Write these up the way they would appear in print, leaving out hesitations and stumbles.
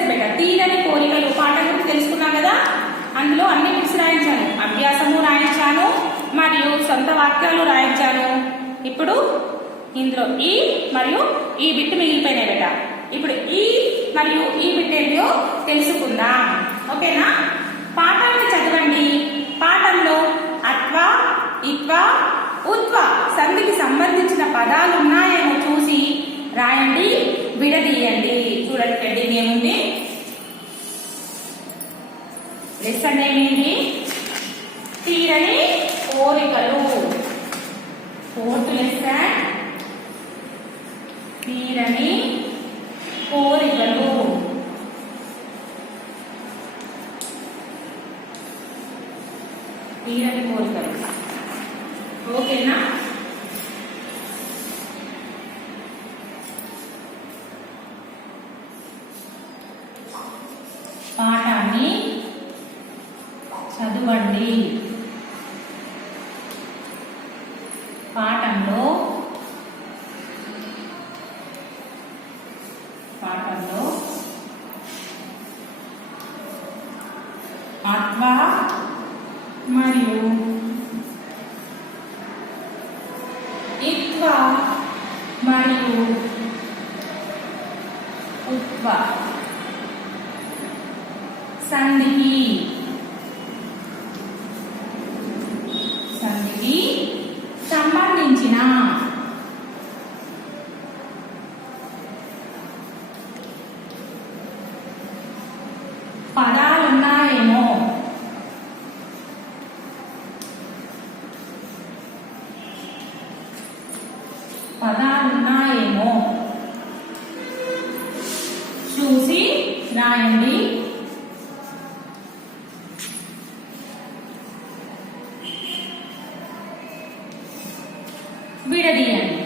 Lesson బేటా తీరని కోరికలు పాఠం గురించి తెలుసుకున్నాం కదా. అందులో అన్ని బిట్స్ రాయించాను, అభ్యాసము రాయించాను మరియు సొంత వాక్యాలు రాయించాను. ఇప్పుడు ఇందులో ఈ మరియు ఈ బిట్ మిగిలిపోయినాయి బేట. ఇప్పుడు ఈ మరియు ఈ బిట్ ఏంటో తెలుసుకుందాం, ఓకేనా. పాఠాన్ని చదవండి. పాఠంలో అత్వ, ఇత్వ, ఉత్వ సంధికి సంబంధించిన పదాలు ఉన్నాయేమో చూసి రాయండి, విడదీయండి. చూడండి హెడ్డింగ్ ఏముంది, లెసన్ ఏమింది, తీరని కోరికలు. ఫోర్త్ లెసన్ తీరని కోరికలు. తీరని కోరికలు, ఓకేనా. పాఠాన్ని చదవండి. పాఠంలో అత్వ మరియు ఇత్వ మరియు ఉత్వ సంధికి సంబంధించిన పదాలున్నాయేమో చూసి రాయండి, విడదీయండి.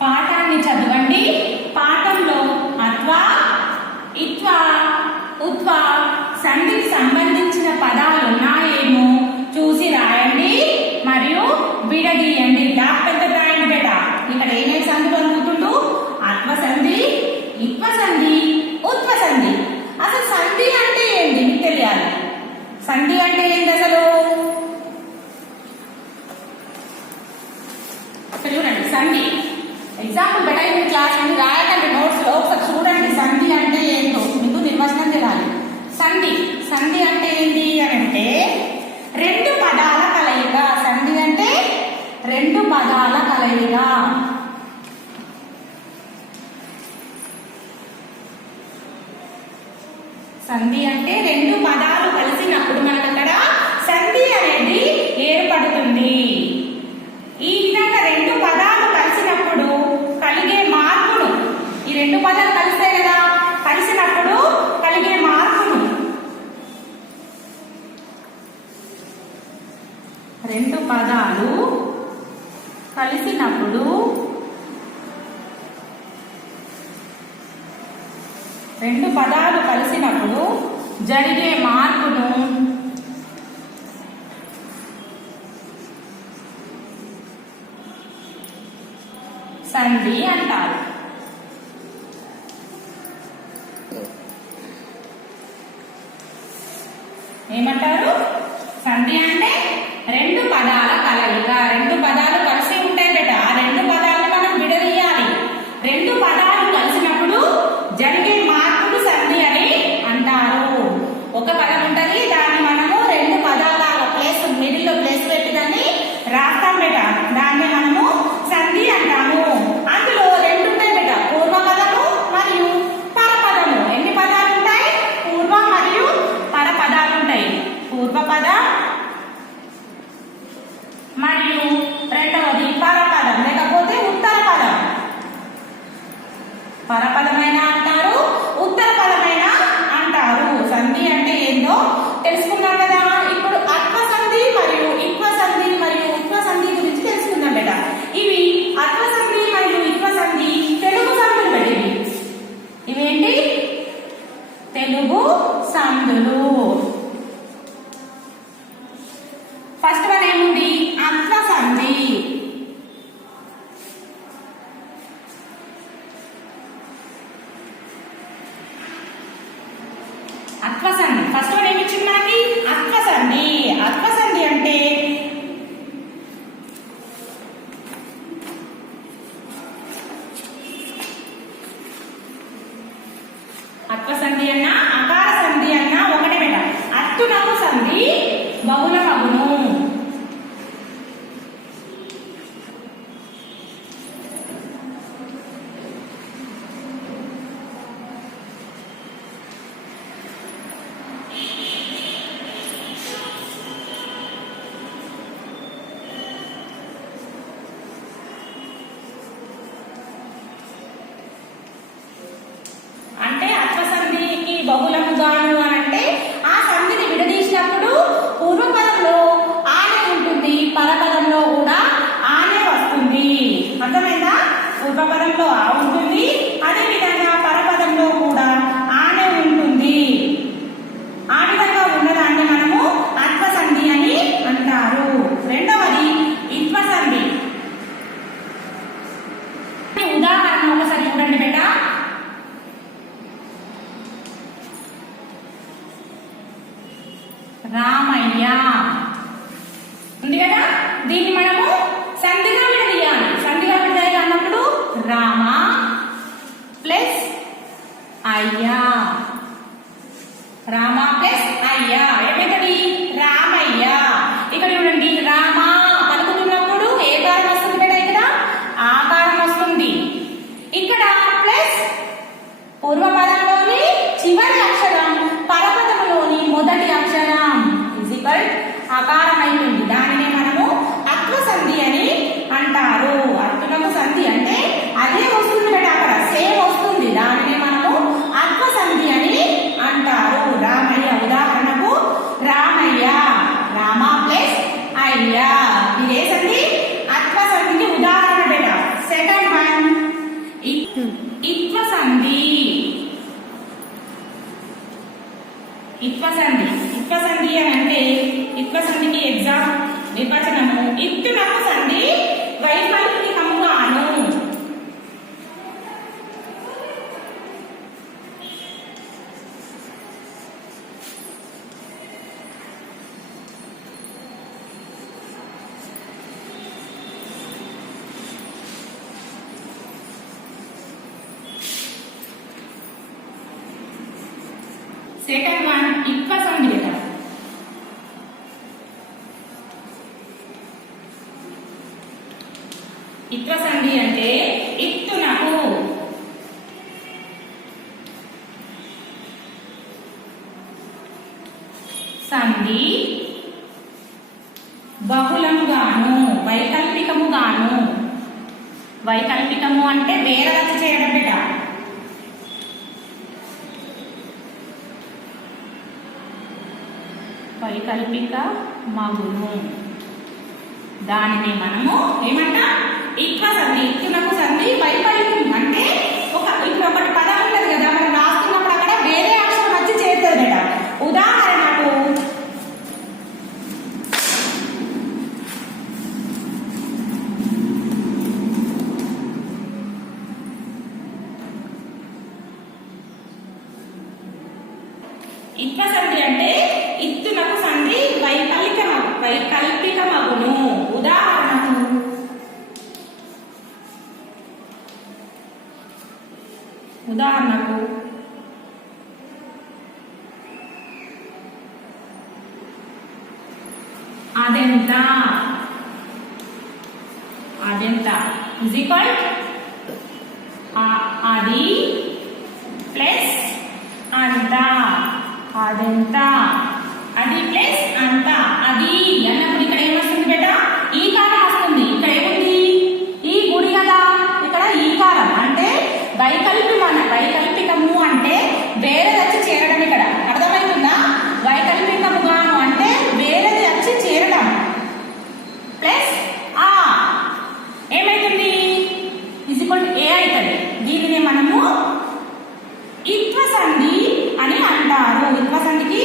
పాఠాన్ని చదవండి. పాఠంలో అత్వ, ఇత్వ, ఉత్వ సంధికి సంబంధించిన పదాలు ఉన్నాయేమో చూసి రాయండి మరియు విడదీయండి. డాక్టర్ రాయండి బేట. ఇక్కడ ఏమేమి సంధులు అనుకుంటుండు, అత్వ సంధి, ఇత్వ సంధి, ఉత్వ సంధి. అసలు సంధి అంటే ఏంటి మీకు తెలియాలి. సంధి అంటే ఏంటి అసలు చూడండి. సంధి ఎగ్జాంపుల్ బెట మీ క్లాస్ నుండి రాయకండి నోట్స్ లో, ఒకసారి చూడండి సంధి అంటే ఏంటో మీకు నిర్వచనం తెలియాలి. సంధి అంటే ఏంటి అని అంటే రెండు పదాల కలయిక. సంధి అంటే రెండు పదాల కలయిక. సంధి అంటే రెండు పదాలు కలిసినప్పుడు మనకు అక్కడ సంధి అనేది ఏర్పడుతుంది. ఈ విధంగా రెండు పదాలు కలిసినప్పుడు కలిగే మార్పును, ఈ రెండు పదాలు కలిస్తాయి కదా, కలిసినప్పుడు కలిగే మార్పును, రెండు పదాలు కలిసినప్పుడు జరిగే మార్పును సంధి అంటారు. ఏమంటారు? సంధి అంటే రెండు పదాల కలయిక. రెండు పదాలు కలిసి ఉంటాయి బేట. ఆ రెండు పదాలను మనం విడదీయాలి. రెండు పదాలు కలిసినప్పుడు జరిగే మార్పును సంధి అని అంటారు. ఒక పదం ఉంటది, దాన్ని మనము రెండు పదాల ప్లేస్ మిడిల్లో ప్లేస్ పెట్టి దాన్ని రాస్తాం బేట. దాన్ని మనము సంధి అంటాము. అందులో రెండు ఉంటాయి బేట, పూర్వ పదము మరియు పరపదము. ఎన్ని పదాలు ఉంటాయి? పూర్వ మరియు పరపదాలు ఉంటాయి. పూర్వ పద మరియు అత్వసంధి. ఫస్ట్ వన్ ఏమి ఇచ్చింది మనకి? అత్వసంధి. అత్వసంధి అంటే అత్వసంధి అన్నా అకార సంధి అన్నా ఒకటే బేట. అత్తునకు సంధి బహుళమగును. అంటే అత్వసంధికి బహుళముగాను అని అంటే ఆ సంధిని విడదీసినప్పుడు పూర్వపదంలో ఆనే ఉంటుంది, పరపదంలో కూడా ఆనే వస్తుంది. అర్థమైందా? పూర్వపదంలో ఆ ఉంటుంది, అదే విధంగా పరపదంలో కూడా ఆనే ఉంటుంది. ఆ విధంగా ఉన్నదాన్ని మనము అత్వసంధి అని అంటారు. రెండవది ఇత్వసంధి. ఉదాహరణ ఒకసారి చూడండి బేట. రామయ్య ఉంది కదా, దీన్ని మనము సంధిగా విడదీయాలి. సంధిగా విడదీయాలి అన్నప్పుడు రామ ప్లస్ అయ్యా. రామ ప్లస్ అయ్యా ఏమైతుంది? రామయ్య. ఇక్కడ చూడండి, రామ పలుకుతున్నప్పుడు ఏ కారం వస్తుంది బేట? ఇక్కడ ఆకారం వస్తుంది. ఇక్కడ ప్లస్ పూర్వపదంలోని చివరి అక్షరం, పరపదంలోని మొదటి అక్షరం ఫిజికల్ ఆకారం అయితుంది. దానినే మనము అత్వసంధి అని అంటారు. అత్తునకు సంధి అంటే అదే వస్తుంది బేట, అక్కడ సేమ్ వస్తుంది. దానినే మనము అత్వసంధి అని అంటారు. రామయ్య ఉదాహరణకు రామయ్య, రామ ప్లస్ అయ్యా. ఇదే సంధి అత్వసంధికి ఉదాహరణ బేట. Second one ఇత్వసంధి. ఇత్వసంధి. ఇత్వసంధి అని అంటే ఇత్వసంధికి ఎగ్జామ్ నిర్వచనము ఇత్తునకు సంధి వైకల్పికముగాను. సెకండ్ వన్ ఇత్వసంధి బేట. ఇత్వసంధి అంటే ఇత్తునకు సంధి బహుళముగాను, వైకల్పికముగాను. వైకల్పికము అంటే వేరే రచ్చ చేయడం బేట. వైకల్పిక మగును. దానిని మనము ఏమంటాం? ఇత్వసంధి. ఇత్తునకు సంధి వైకల్పికం అంటే ఇప్పుడు ఒకటి పదం ఉంటుంది కదా, మనం రాస్తున్నప్పుడు అక్కడ వేరే అక్షరం వచ్చి చేరుతుంది బేట. ఉదాహరణకు ఇత్వసంధి అంటే ఇత్తునకు సంధి వైకల్పికమగును. ఉదాహరణకు అదెంత. అదెంత ఇజ్ ఈక్వల్ అది ప్లస్ అంత. అదెంత, అది ప్లస్ అంత. అది అన్నప్పుడు ఇక్కడ ఏమొస్తుంది బేట? ఈ కారం వస్తుంది. ఇక్కడ ఏముంది? ఈ గుడి కదా, ఇక్కడ ఈ కారం అంటే వైకల్పికము అంటే వేరేది వచ్చి చేరడం. ఇక్కడ అర్థమవుతుందా? వైకల్పికముగాను అంటే వేరేది వచ్చి చేరడం ప్లస్ ఆ ఏమైతుంది? ఇజ్ ఈక్వల్ టు ఏ అవుతుంది. దీనిని మనము ఇత్వసంధి అని అంటారు. ఇత్వసంధికి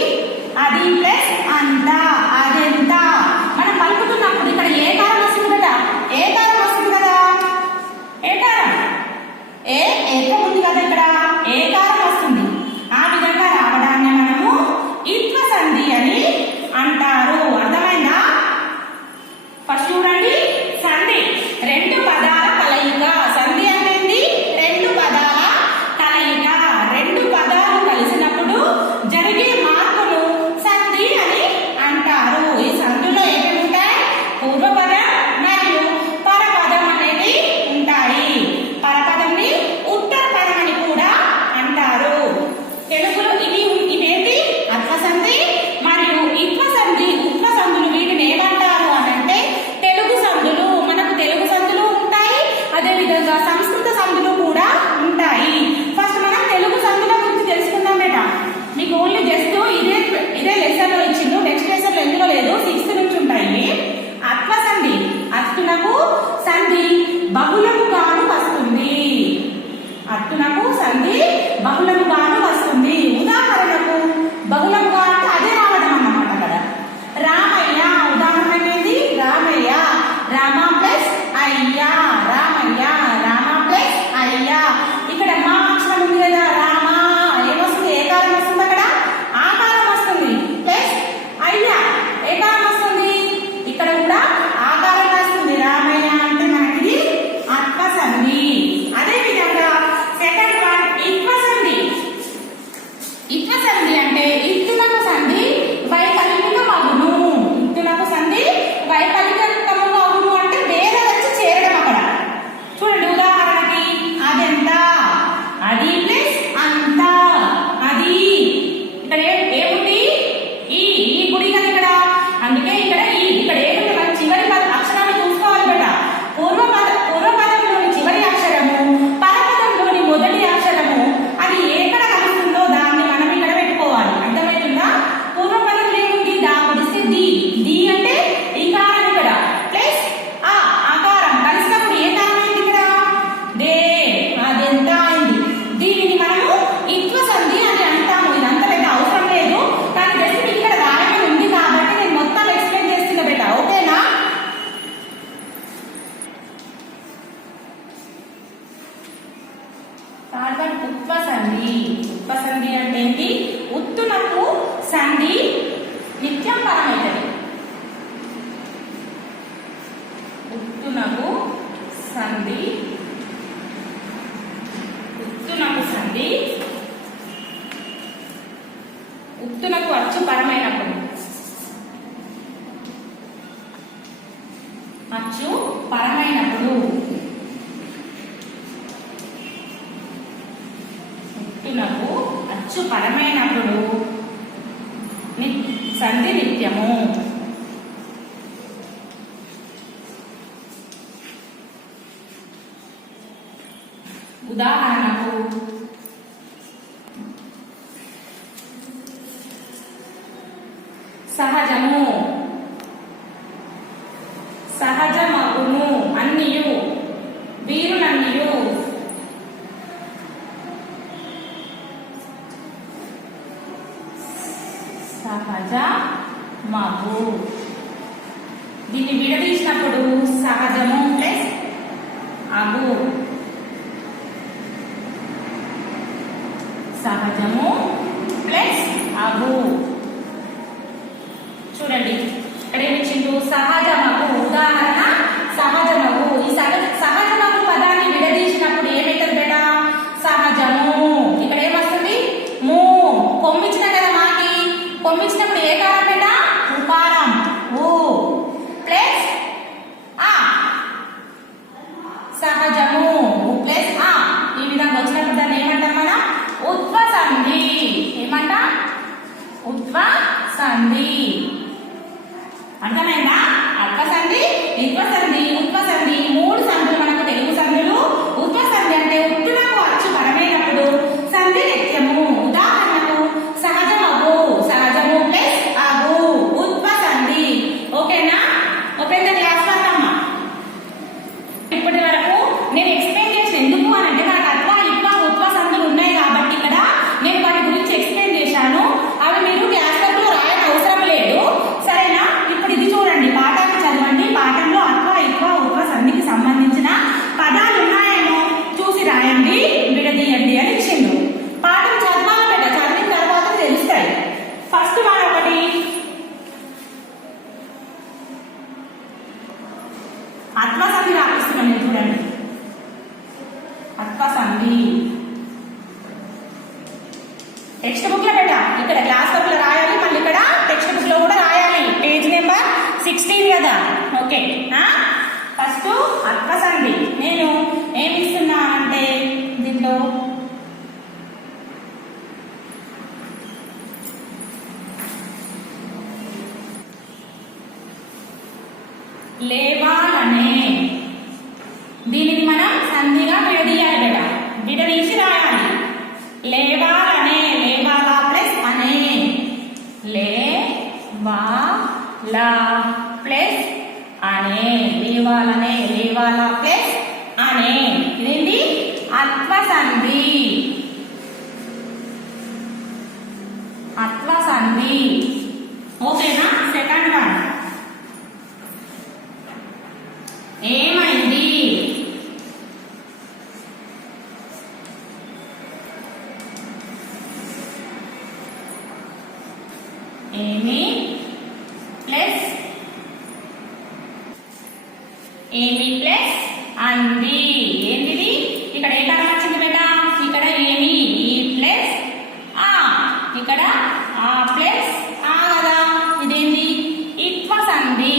సంధి నిత్యం పరమైనది. ఉత్తునకు సంధి ఉత్తునకు అచ్చు పరమైనప్పుడు ఉత్తునకు అచ్చు పరమైనప్పుడు సంధి నిత్యము. ఉదాహరణకు సహజము, సహజమగును అన్నియు, వీరులన్నియు, సహజమగు. దీన్ని విడదీసినప్పుడు సహజము ప్లస్ అగు, సహజము ప్లస్ అగు. చూడండి ఇక్కడ ఏమిచ్చిండు, సహజమగు. ఉదాహరణ సహజమగు. ఈ సహజమగు పదాన్ని విడదీసినప్పుడు ఏమైతుంది బేటా? సహజము. ఇక్కడ ఏమొస్తుంది? ము. కొమ్మిచ్చిన కదా మాకి. కొమ్మిచ్చినప్పుడు ఏ కారం బేటా? ఉకారం. ఊ ప్లస్ ఆ. సహజము ప్లస్ ఆ. ఈ విధంగా వచ్చినప్పుడు దాన్ని ఏమంటాం మనం? ఉత్వ సంధి. ఏమంట? ఉత్వ సంధి. అర్థమైందా? అత్వ సంధి, ఇత్వ సంధి, ఉత్వ సంధి, మూడు సంధులు మనకు తెలుగు సంధులు. ఉత్వ సంధి అంటే ఉత్తునకు అచ్చు పరమైనప్పుడు సంధి నిత్యము. ఉదాహరణకు సహజమగు, సహజము ప్లస్ అగు, ఉత్వ సంధి. ఓకేనా? ఓపెన్ ద క్లాస్ అమ్మా. ఇప్పటి వరకు నేను ఎక్స్ప్లెయిన్ చేసిన ఎందుకు అని అంటే మనకు అత్వ, ఇత్వ, ఉత్వ సంధులు ఉన్నాయి కాబట్టి ఇక్కడ నేను వాటి గురించి ఎక్స్ప్లెయిన్ చేశాను. అవి మీరు క్లాస్ లో రాయని అవసరం లేదు. సరేనా? ఇప్పుడు ఇది చూడండి, పాఠాన్ని చదవండి. పాఠంలో అత్వ, ఇత్వ, ఉత్వ సంధికి సంబంధించిన పదాలు ఉన్నాయేమో చూసి రాయండి, విడదీయండి అని ఇచ్చిండు. పాఠం చదవాలి బిడ్డ, చదివిన తర్వాత తెలుస్తాయి. ఫస్ట్ వాడు ఒకటి అత్వ సంధి రాపిస్తున్నాను నేను. చూడండి, అత్వ సంధి టెక్స్ట్ బుక్ లో పెట్టా. ఇక్కడ క్లాస్ బుక్ లో రాయాలి, మళ్ళీ ఇక్కడ టెక్స్ట్ బుక్ లో కూడా రాయాలి. పేజ్ నెంబర్ 16 కదా. ఓకే, ఫస్ట్ అత్వ సంధి నేను ఏమి ఇస్తున్నా అంటే దీంట్లో లేవాలనే, దీనిని మనం సంధిగా విడదీయాలి కదా, విడదీసి రాయాలి. లేవాలనే, లేవాలా ప్లస్ అనే, లేవాలా ప్లస్ అనే, లేవాలనే, లేవాలా ప్లస్ అనే. ఇదేంటి? అత్వ సంధి. అత్వ సంధి. ఓకేనా? సెకండ్ వన్ ఏమైంది? ఏమి ప్లస్ ఏమి ప్లస్ అంది. ఏంటిది? ఇక్కడ ఏ కారం వచ్చింది బేటా? ఇక్కడ ఏమి, ఈ ప్లస్ ఆ. ఇక్కడ ఆ ప్లస్ ఆ కదా. ఇదేంటి? ఇత్వ సంధి.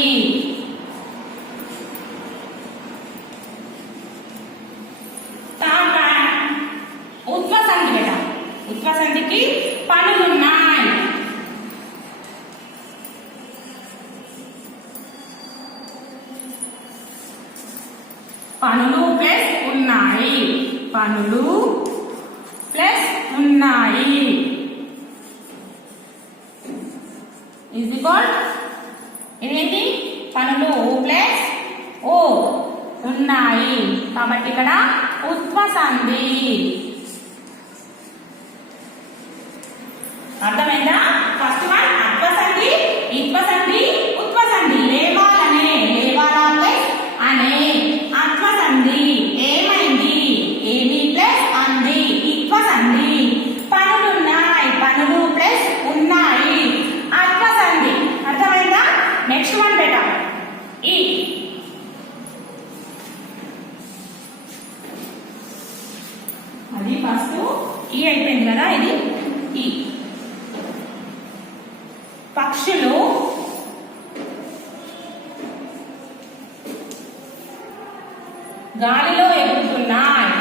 ఉత్వ సంధి బేటా. ఉత్వ సంధికి పనులున్నాయి. పనులు ప్లస్ ఉన్నాయి. పనులు ప్లస్ ఉన్నాయి. ఈజ్ ఈక్వల్ ఇదేంటి? పనులు ప్లస్ ఓ ఉన్నాయి. కాబట్టి ఇక్కడ ఉత్వ సంధి. అర్థమైందా? ఫస్ట్ వన్ అత్వ సంధి, ఇత్వ సంధి, ఉత్వ సంధి. లేవాలనే, లేవాలా ప్లస్ అనే. అత్వ సంధి. ఏమైంది? ఏమి ప్లస్ అంది. ఇత్వ సంధి. పనులున్నాయి. పనులు ప్లస్ ఉన్నాయి. పక్షులు గాలిలో ఎగురుతున్నాయి.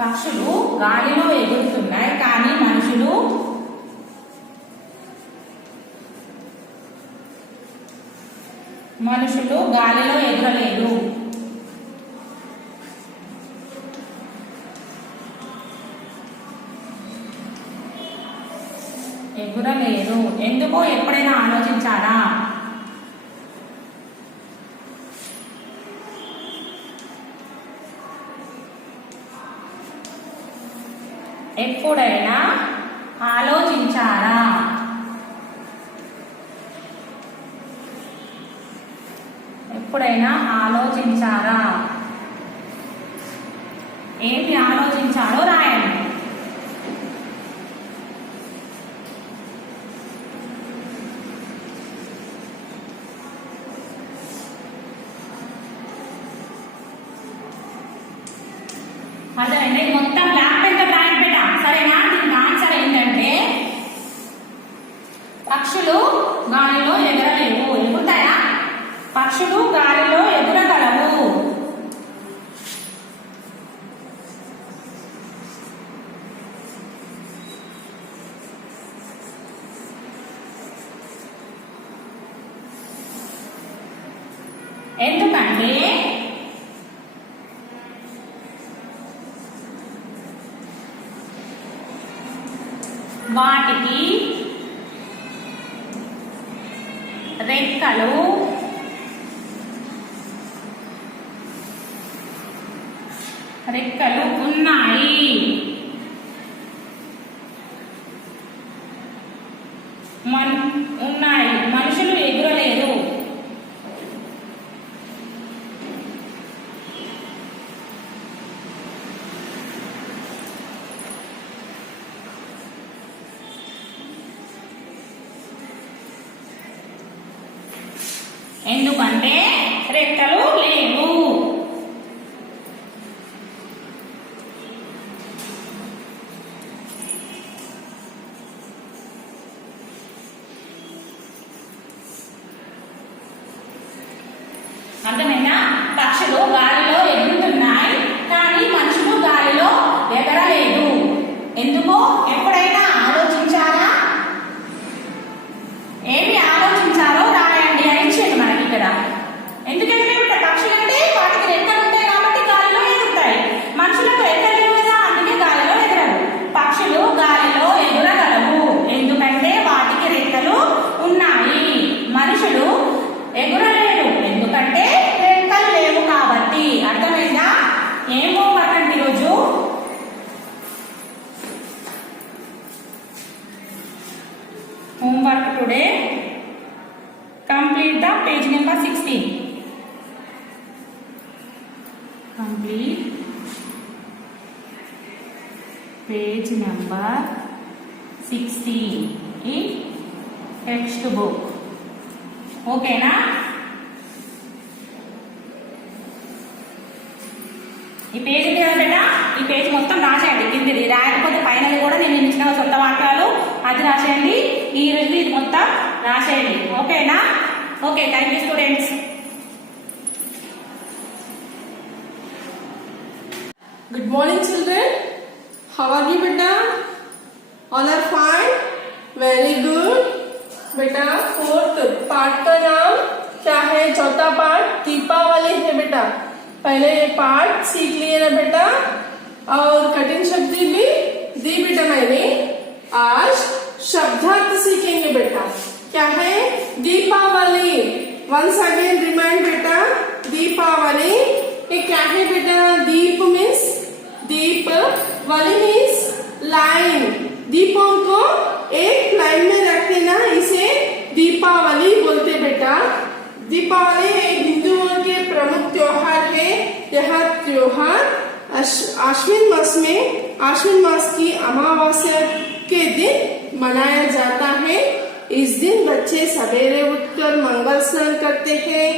పక్షులు గాలిలో ఎగురుతున్నాయి కానీ మనుషులు గాలిలో ఎగరలేదు. ఎగురలేదు ఎందుకో ఎప్పుడైనా ఆలోచించారా? ఎప్పుడైనా ఆలోచించారా? ఎప్పుడైనా ఆలోచించారా? ఏంటి ఆలోచించారో రాయండి. అదేండి మొత్తం బ్లాక్ పెన్తో బ్లాక్ పెట్టా, సరేనా? దీనికి ఆన్సర్ ఏంటంటే పక్షులు గాలిలో ఎగరలేవు. ఎగురుతాయా? పక్షులు గాలిలో ఎగురగలవు. ఎందుకంటే వాటికి రెక్కలు ఉన్నాయి. మనుషులు ఎగురలేరు. ఎందుకంటే రెక్కలు లేవు. అర్థమైనా? పక్షులు గాలిలో ఎగురుతున్నాయి కానీ మనుషులు గాలిలో ఎగరలేదు. ఎందుకో ఎప్పుడైనా ఆలోచించారా? ఏమి ఆలోచించారో రాయండి అని ఇచ్చేది మనకి ఇక్కడ. ఎందుకంటే పక్షులు అంటే వాటికి రెక్కలు ఉంటాయి కాబట్టి గాలిలో ఎగురుతాయి. మనుషులకు రెక్కలు లేవు కదా, అందుకే గాలిలో ఎగరరు. పక్షులు గాలిలో ఎగురగలవు ఎందుకంటే వాటికి రెక్కలు ఉన్నాయి. మనుషులు ఎగురలేరు ఎందుకంటే రెక్కలు లేవు కాబట్టి. అర్థమైందా? ఏం హోంవర్క్ అంటే ఈరోజు homework today, complete the page number 16. Complete page number 16 in textbook. Okay na? ఈ పేజ్ ఉంది కదా బేటా, ఈ పేజ్ మొత్తం రాసేయండి. కిందది రాయకపోతే పైనది కూడా నేను ఇచ్చిన సొంత వాక్యాలు అది రాసేయండి. ఈ రోజు ఇది మొత్తం రాసేయండి. ఓకేనా? Okay, thank you students. Good morning children. How are you beta? All are fine? Very good. बेटा फोर्थ पार्ट का नाम क्या है? चौथा पार्ट दीपावली है बेटा. पहले ये पार्ट सीख लिए ना बेटा, और कठिन शब्द भी दी बेटा मैंने. आज शब्दार्थ सीखेंगे बेटा. क्या है? दीपावली. वंस अगेन रिमाइंड बेटा, दीपावली ये क्या है बेटा? दीप मीन्स दीप, वाली मीन्स लाइन. दीपों को एक लाइन में रखते ना, इसे दीपावली बोलते बेटा. दीपावली एक हिंदुओं के प्रमुख त्योहार है. यह त्योहार आश्विन मास की अमावस्या के दिन मनाया जाता है. इस दिन बच्चे सवेरे उठकर मंगल स्नान करते हैं,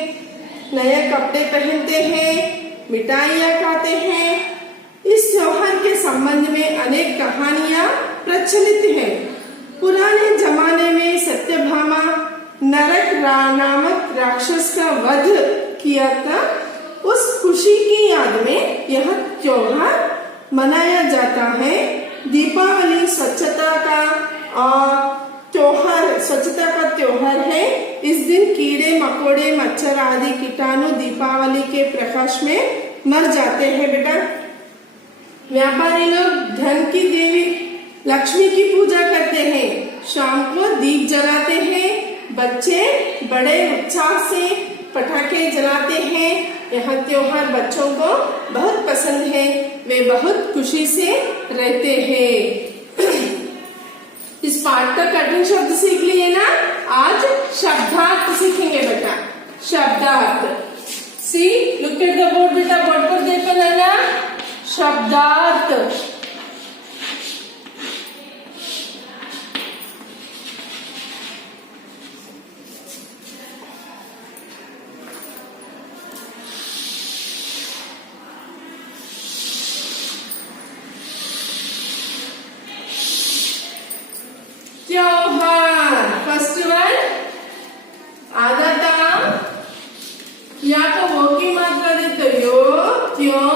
नए कपड़े पहनते हैं, मिठाइयाँ खाते हैं। इस त्योहार के संबंध में अनेक कहानियाँ प्रचलित हैं। पुराने जमाने में सत्यभामा नरक नामक राक्षस का वध किया था। उस खुशी की याद में यह त्योहार मनाया जाता है। दीपावली स्वच्छता का त्योहार है। इस दिन कीड़े मकोड़े मच्छर आदि कीटाणु दीपावली के प्रकाश में मर जाते हैं। बेटा, व्यापारी लोग धन की देवी लक्ष्मी की पूजा करते हैं। शाम को दीप जलाते हैं। बच्चे बड़े उत्साह से पटाखे जलाते हैं। यह त्योहार बच्चों को बहुत पसंद है। वे बहुत खुशी से रहते हैं। इस पाठ का कठिन शब्द सीख लिए ना। आज शब्दार्थ सीखेंगे बेटा। शब्दार्थ, see look at the board बेटा। बोर्ड पर देखो ना। शब्दार्थ, त्योहार। फर्स्ट वन आधा था। या तो वो की मात्रा देते यो त्यों,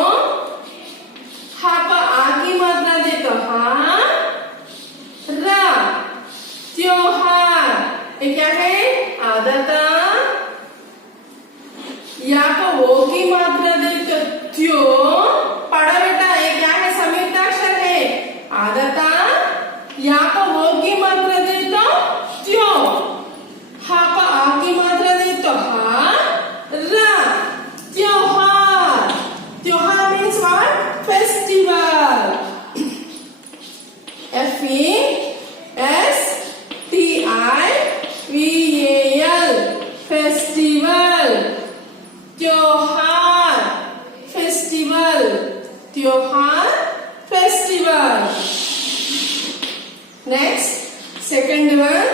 हा पर आ की मात्रा देते हा रा। त्योहार ये क्या है? आधा था। या तो वो की मात्रा देते त्यो, पढ़ा बेटा। ये क्या है? संयुक्ताक्षर है। आधा था। या तो वो की मात्रा दे तो त्यो, हा पर आ की मात्रा दे तो हा रा। त्योहार। त्योहार means what? Festival. FESTIVAL festival. त्योहार फेस्टिवल। त्योहार फेस्टिवल। नेक्स्ट सेकंड वन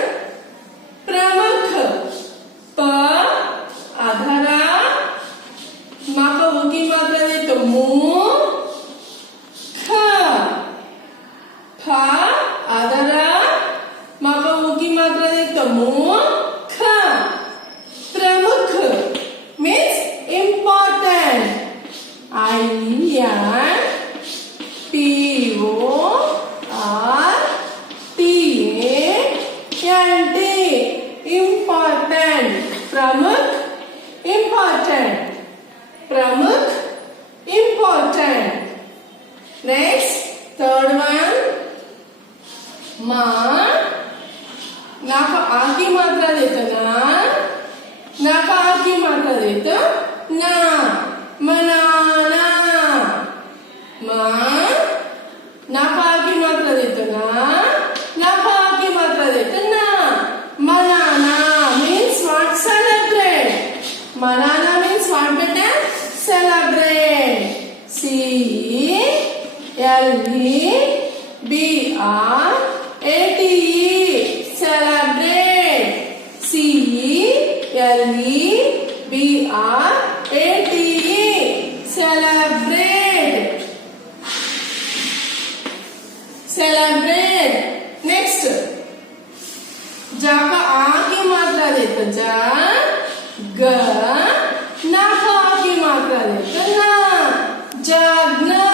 प्रमुख। प आधारा, मा का वो की मात्रा दे तो मु, ख। फ आधारा, मा का वो की मात्रा दे तो मु, ख। प्रमुख मीन्स इम्पोर्टेंट। important। प्रमुख important। प्रमुख important। नेक्स्ट थर्ड वन माँ, ना का आ की मात्रा देते ना का आ की मात्रा देते ना। मनाना। माँ, ना का आ की मात्रा देते ना का आ की मात्रा देते ना। मनाना मीन्स व्हाट? सेलिब्रेट। मनाना मीन्स व्हाट बेटा? Celebrate. CELEBRATE celebrate। CELEBRATE celebrate। celebrate। Next जा का आ की मात्रा देते जा, ग। ना का आ की मात्रा देते ना, जागना।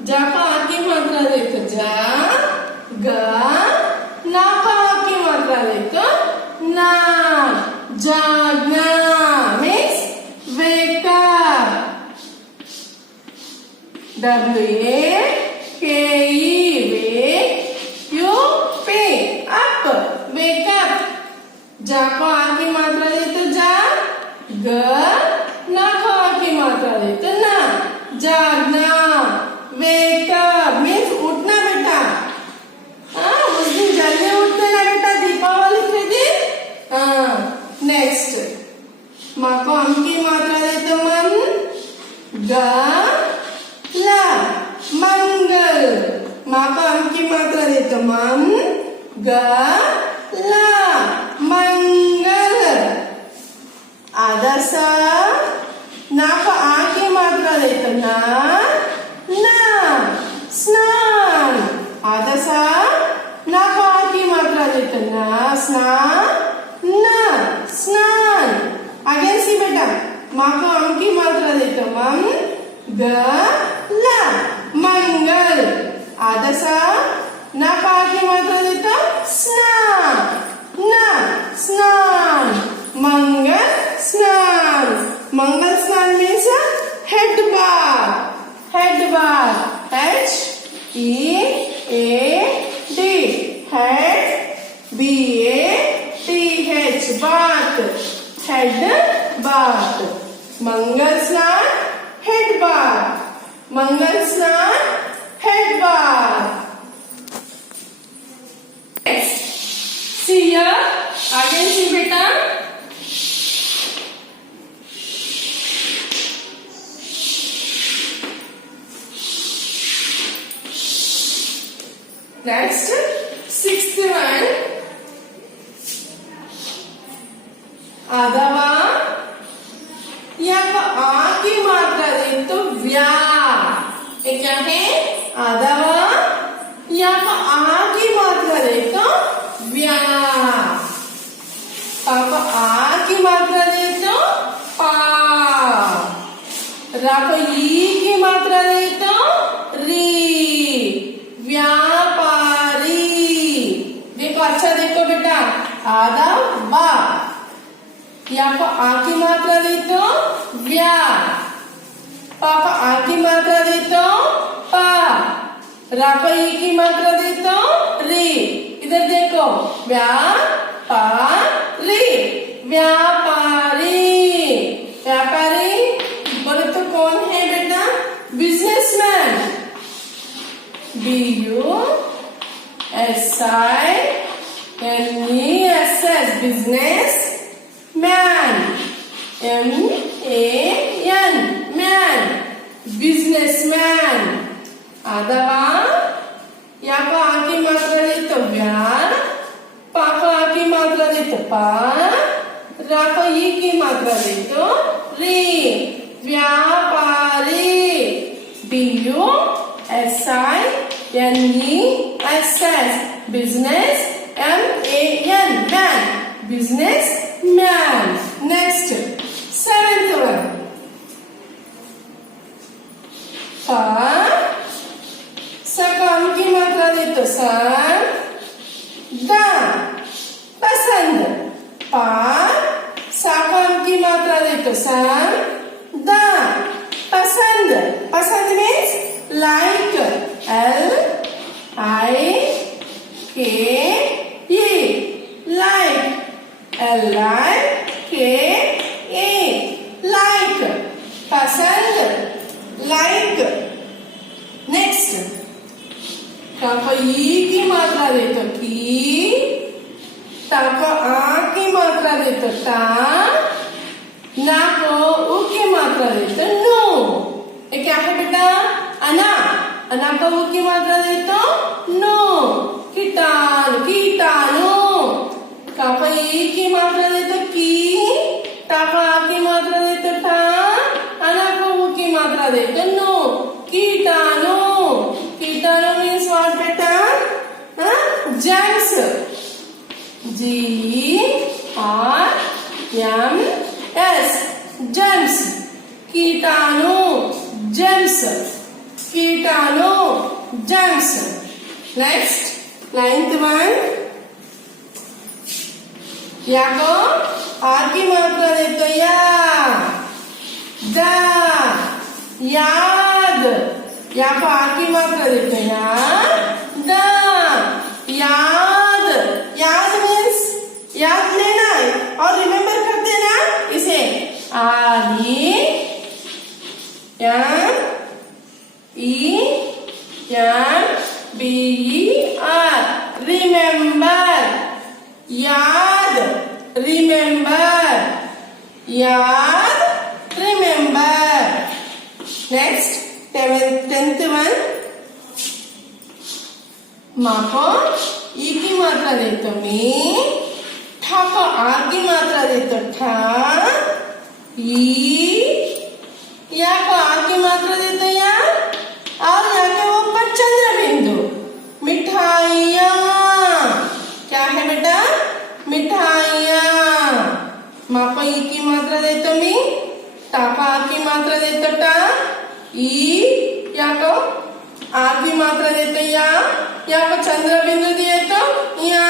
जा का आ की मात्रा देते जा, ग। ना का आ की मात्रा देते ना, जागना means wake up। WAKE wake, UP up, wake up। जा को आ की मात्रा देते जा, ग। ना को आ की मात्रा देते ना, जागना। wake up मीन्स उठना बेटा। उस दिन जल्दी उठते ना बेटा, दीपावली के दिन। नेक्स्ट माँ को हम की मात्रा देते मन, ग। ला मंगल। माँ को हम की मात्रा देते मन, ग। ला मंगल। आधा सा, ना को आ की मात्रा गल मंगल आदसा ना पा की मात्रा देता स्नान ना स्नान मंगल स्नान means head bath H E A D head B A T H bath head bath मंगल स्नान head bath मंगल स्नान head bath see here again see बेटा next sixth one अथवा यहाँ पर आ की मात्रा दे तो व्या ये क्या है अथवा यहाँ पर आ की मात्रा दे तो व्या पापा आ की मात्रा दे तो पा रा को ई की मात्रा दे तो री व्यापारी देखो अच्छा देखो बेटा आधा बा यहाँ पर आ की मात्रा दे तो व्या पापा आ की मात्रा दे तो पा रा को ई की मात्रा दे तो री इधर देखो व्यापारी व्यापारी व्यापारी बोले तो कौन है बेटा businessman B-U-S-I-N-E-S-S business man M-A-N man businessman अथवा यहाँ पर आ की मात्रा दे तो व्या पा को आ की मात्रा दे तो पा रा को ई की मात्रा दे तो री व्यापारी B-U-S-I-N-E-S-S business M-A-N man business man next seventh one पा सकाम की मात्रा दे तो सन दा पसंद पा सकाम की मात्रा दे तो सन दा पसंद पसंद means like L-I-K-E like L-I-K-E like पसंद like next ताको ई की मात्रा दे तो की ताको आ की मात्रा दे तो ता ना को उ की मात्रा दे तो नो ये क्या है बेटा अना अना को उ की मात्रा दे तो नो कीटाणु कीटाणु ताको ई की मात्रा दे तो की ताको आ की मात्रा दे तो ता अना को उ की मात्रा दे तो नो कीटाणु कीटाणु मीन्स व्हाट बेटा germs G-R-M-S germs कीटाणु germs कीटाणु germs next ninth one या को आ की मात्रा दे तो या दा याद या को आ की मात्रा दे तो या दा याद याद मीन्स याद लेना और रिमेम्बर करते ना इसे R-E-M-E-M-B-E-R remember याद remember याद remember next 10th one माँ को ई की मात्रा दे तो मी ठा को आ की मात्रा दे तो ठा ई या को आ की मात्रा दे तो या और यहाँ के वो पर चंद्र बिंदु मिठाइयाँ क्या है बेटा मिठाइयाँ माँ को ई की मात्रा दे तो मी टा को आ की मात्रा दे तो टा ई या को आ की मात्रा देते या को चंद्र बिंदु दिए तो या।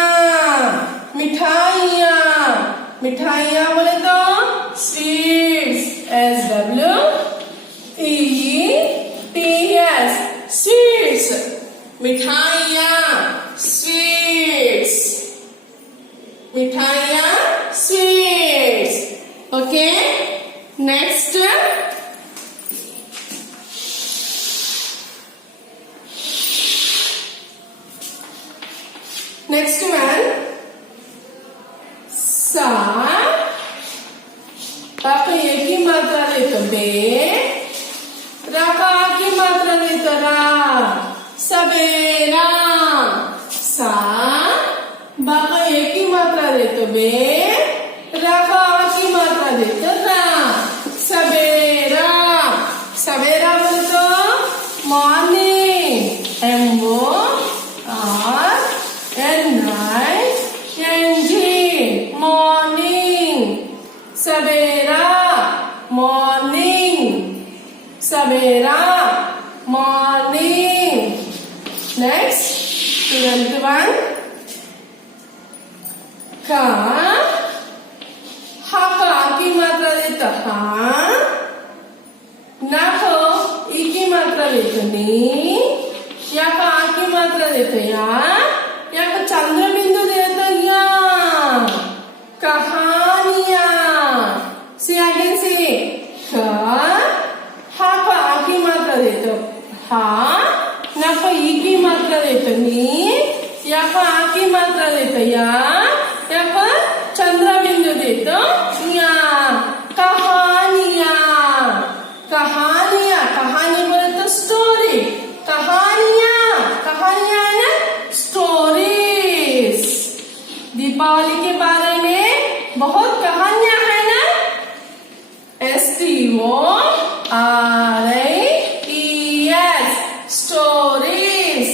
मिठाइया, मिठाइया बोले तो स्वीट्स, SWEETS, स्वीट्स, मिठाइया स्वीट्स, मिठाइया sweets. Okay, next next one सा का एक ही मात्रा ले तो बे, रा का की मात्रा ले तो रा, सवेरा। सा बा का एक ही मात्रा ले तो बे, रा का की मात्रा ले तो रा, सवेरा। सवेरा बोले तो मॉर्निंग, MORNING, मॉर्निंग। सवेरा मॉर्निंग, सवेरा मॉर्निंग। नेक्स्ट तुरंत वन का हा का की मात्रा देता हा, ना को ई की मात्रा देते नी, या का आ की मात्रा देते या को चंद्र बिंदु देते या। कहानिया, से अगेन से का हा को आ की मात्रा देते हा, ना को ई की मात्रा देते नी, या को आ की मात्रा देते या को चंद्र बिंदु देते या। कहानिया, कहानिया, कहानी बोले तो स्टोरी, कहानिया, कहानिया ना स्टोरीज। दीपावली के बारे में बहुत कहानियां है ना, STORIES, स्टोरीज,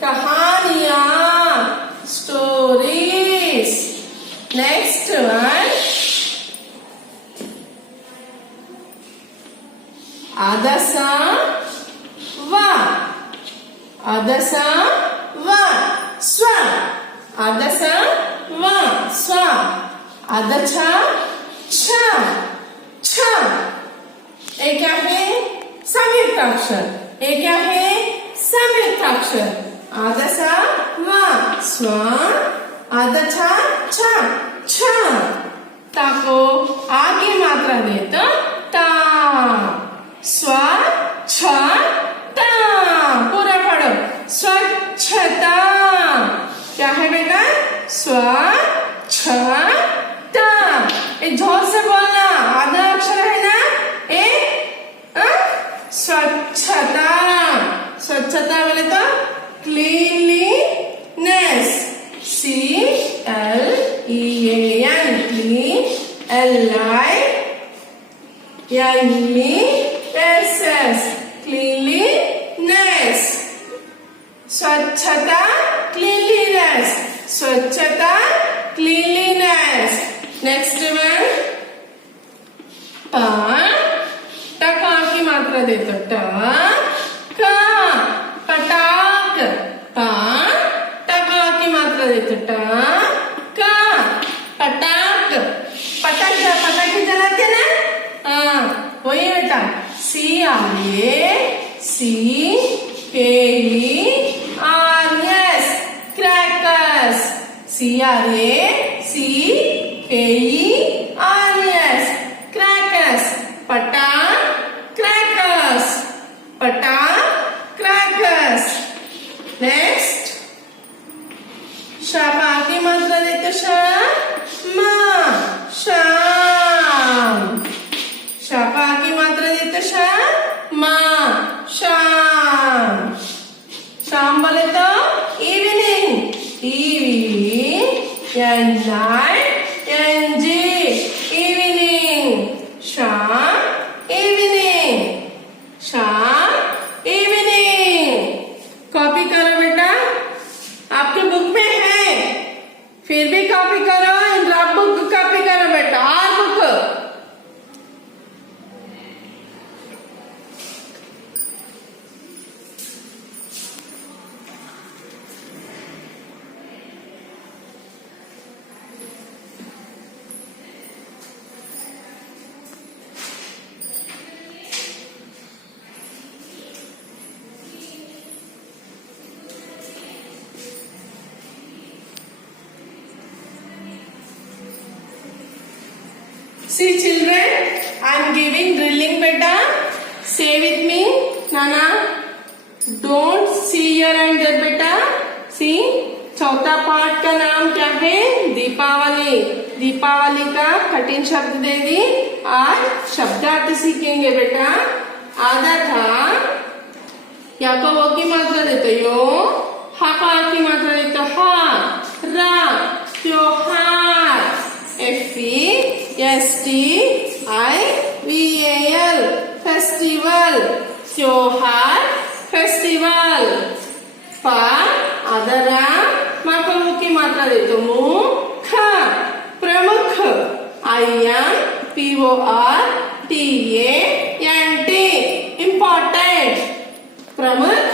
कहानियां, स्टोरीज। नेक्स्ट वन आदसा वा, आदसा वा स्व, आदसा वा स्व, आदछा छ, छ। एक क्या है संयुक्त अक्षर, एक क्या है संयुक्त अक्षर। आदसा वा स्व, आदछा छ, छ। ता को आगे मात्रा दे तो ता, स्वच्छता। पूरा पढ़ो, स्वच्छता। क्या है बेटा? स्वच्छता। एक जोर से बोलना, आधा अक्षर है ना, एक स्वच्छता। स्वच्छता बोले तो cleanliness, CLEAN, clean, LINESS, cleanliness. स्वच्छता, क्लीनलीनेस, स्वच्छता, क्लीनलीनेस। नेक्स्ट में पा, टका की मात्रा दे तो ट, का, पटाक। पा, टका की मात्रा दे तो ट, का, पटाक। पटाक, पटाखे जलाते ना, हाँ वही बेटा। CRACKERS, crackers. CRACKERS, crackers. पटा, क्रैकर्स, पटा, क्रैकर्स। नेक्स्ट शापा की मात्रा देते मा, शाम। शापा की मात्रा देते मा, शाम। शाम बोले तो evening, EVENING, See children, I am giving drilling beta. Say with me, Nana. Don't see here and there beta. See, चौथा पार्ट का नाम क्या है? दीपावली. दीपावली का कठिन शब्द देगी. आज शब्दार्थ सीखेंगे बेटा. आधा था या को वो की मात्रा देते यो, हा का की मात्रा देते हा, रा, त्योहार, FESTIVAL, फेस्टिवल, त्योहार, फेस्टिवल. पा आदरा मापमु की मात्रा देते मुख, प्रमुख, IMPORTANT, important, प्रमुख,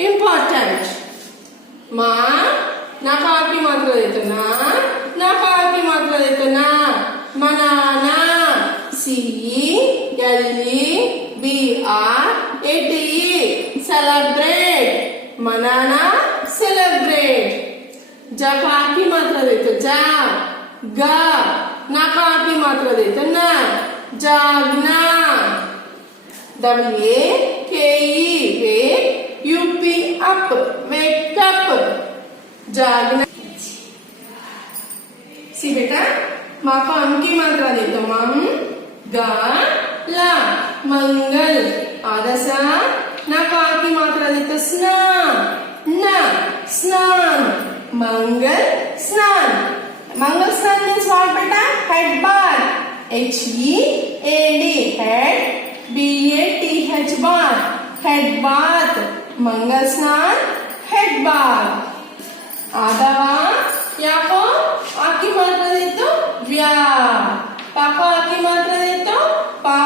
important. माँ नका की मात्रा देते ना, नका की मात्रा देते ना, मनाना, CELEBRATE, celebrate, मनाना, celebrate. जका की मात्रा देते जा, गा, नका की मात्रा देते ना, जागना. WAKE, wake, UP, up, wake up, जागना. सी बेटा, माँ को अम की मात्रा देते मम, गा, ला, मंगल. आदसा ना का की मात्रा देते स्ना, न, स्नान, मंगल स्नान. मंगल स्नान मीन्स व्हाट बेटा? Head bath. HEAD, head, BATH, bath, head bath. Mangal snan, head bath. आदवा या को आकी मात्रा देते व्या, पा को आकी मात्रा देते पा,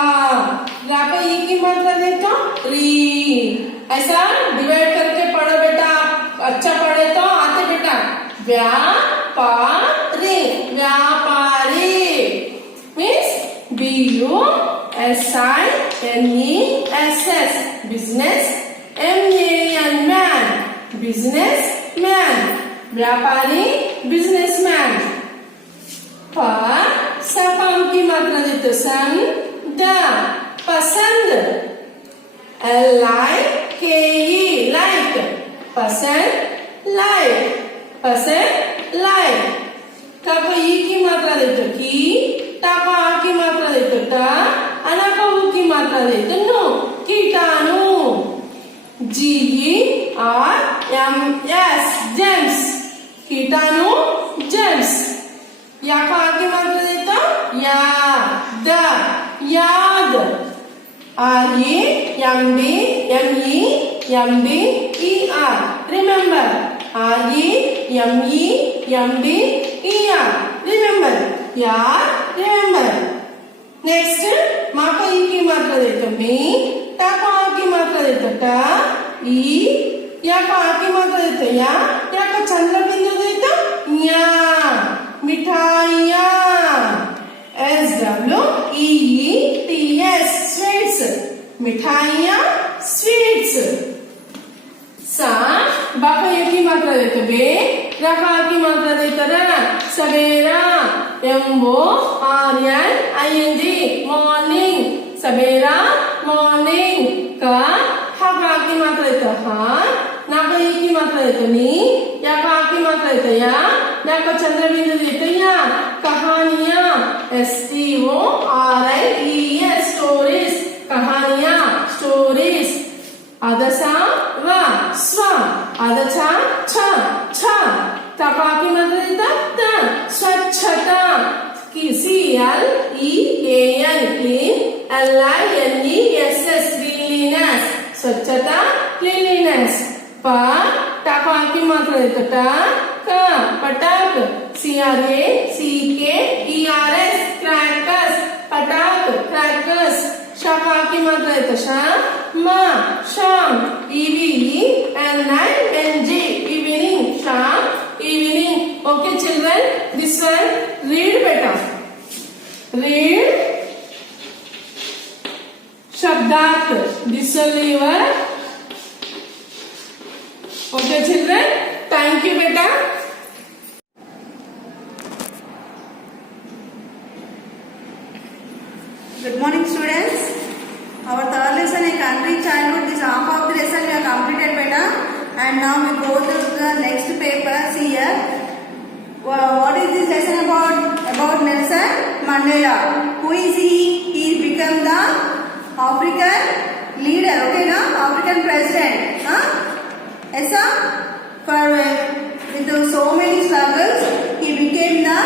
रा को ई की मात्रा देते री. ऐसा डिवाइड करके पढ़ो बेटा. अच्छा पढ़े तो आते बेटा. व्यापारी, व्यापारी means BUSINESS, business. MAN, businessman, व्यापारी, बिजनेसमैन. सपाम की मात्रा देते सन, द, पसंद. LIKE, लाइक, पसंद, लाइक, पसंद, लाइक. का को ई की मात्रा देते की, ता को आ की मात्रा देते ता, अना को उ की मात्रा देते नो, कीटाणु. GERMS, जेम्स, कीटाणु, जेम्स. या को आगे मात्रा देता याद, याद. REMEMBER, remember. REMEMBER, remember. याद, remember. नेक्स्ट माँ को ई की मात्रा देता मी, ता को आ की मात्रा देता टा, ई, या को आ की मात्रा देता या को चंद्र बिंदु देता न्या, मिठाइयाँ. SWEETS, स्वीट्स, मिठाइयाँ, स्वीट्स. सा बा को ए की मात्रा देते बे, रा को आ की मात्रा देता रा, सवेरा. MORNING, मॉर्निंग, सवेरा, मॉर्निंग. का हा की मात्रा देता हा, ना को ई की मात्रा देते नी, या को आ की मात्रा देते या, ना को चंद्र बिंदु देते या. कहानियाँ, STORIES, स्टोरीज, कहानियाँ, स्टोरीज. आदसा व, स्व, आदचा छ, छ. तपा की मात्रा देता त, स्वच्छता. CLEAN, clean. LINESS, cleanliness, स्वच्छता, cleanliness. टाका की मात्रा देता टा, का, पटाक. CRACKERS, क्रैकर्स, पटाक, क्रैकर्स. शाका की मात्रा देता शा, मा, शाम. EVENING, evening, शाम, evening. Okay children, this one read beta. Read शब्दार्थ. This only your. Okay children, thank you beta. And now we go to the next paper. See here. What is this lesson about? About Nelson Mandela. Who is he? He became the African leader. Okay, now African president. Yes, sir. With so many struggles, he became the